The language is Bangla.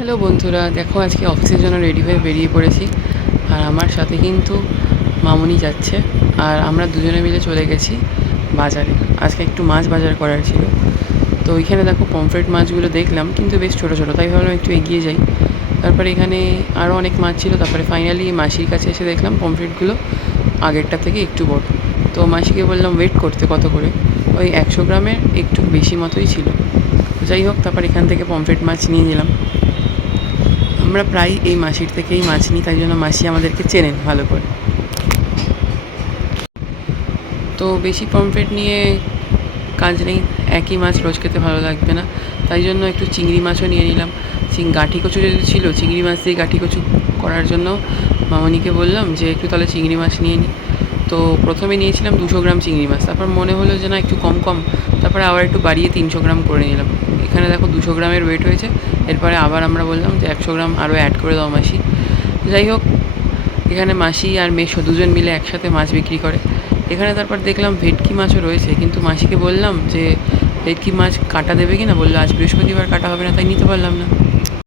হ্যালো বন্ধুরা, দেখো আজকে অফিসের জন্য রেডি হয়ে বেরিয়ে পড়েছি। আর আমার সাথে কিন্তু মামুনি যাচ্ছে। আর আমরা দুজনে মিলে চলে গেছি বাজারে। আজকে একটু মাছ বাজার করার ছিল। তো ওইখানে দেখো পমফ্রেট মাছগুলো দেখলাম, কিন্তু বেশ ছোটো ছোটো, তাই ভাবলাম একটু এগিয়ে যাই। তারপরে এখানে আরও অনেক মাছ ছিল। তারপরে ফাইনালি মাসির কাছে এসে দেখলাম পমফ্রেটগুলো আগেরটা থেকে একটু বড়। তো মাসিকে বললাম ওয়েট করতে, কত করে। ওই 100 গ্রামের একটু বেশি মতোই ছিল। যাই হোক, তারপর এখান থেকে পমফ্রেট মাছ নিয়ে নিলাম। আমরা প্রায় এই মাসির থেকেই মাছ নিই, তাই জন্য মাসি আমাদেরকে চেনেন ভালো করে। তো বেশি পমফ্রেট নিয়ে কাজ নেই, একই মাছ রোজ খেতে ভালো লাগবে না, তাই জন্য একটু চিংড়ি মাছও নিয়ে নিলাম। গাঁঠি কচু যেহেতু ছিল, চিংড়ি মাছ দিয়ে গাঁঠি কচু করার জন্য মামনিকে বললাম যে একটু তাহলে চিংড়ি মাছ নিয়ে নিই। তো প্রথমে নিয়েছিলাম 200 গ্রাম চিংড়ি মাছ, তারপর মনে হলো যে না একটু কম কম, তারপরে আবার একটু বাড়িয়ে 300 গ্রাম করে নিলাম। এখানে দেখো 200 গ্রামের ওয়েট হয়েছে। এরপরে আবার আমরা বললাম যে 100 গ্রাম আরও অ্যাড করে দাও মাসি। যাই হোক, এখানে মাসি আর মেসো দুজন মিলে একসাথে মাছ বিক্রি করে। এখানে তারপর দেখলাম ভেটকি মাছও রয়েছে, কিন্তু মাসিকে বললাম যে ভেটকি মাছ কাটা দেবে কি না, বললো আজ বৃহস্পতিবার কাটা হবে না, তাই নিতে পারলাম না।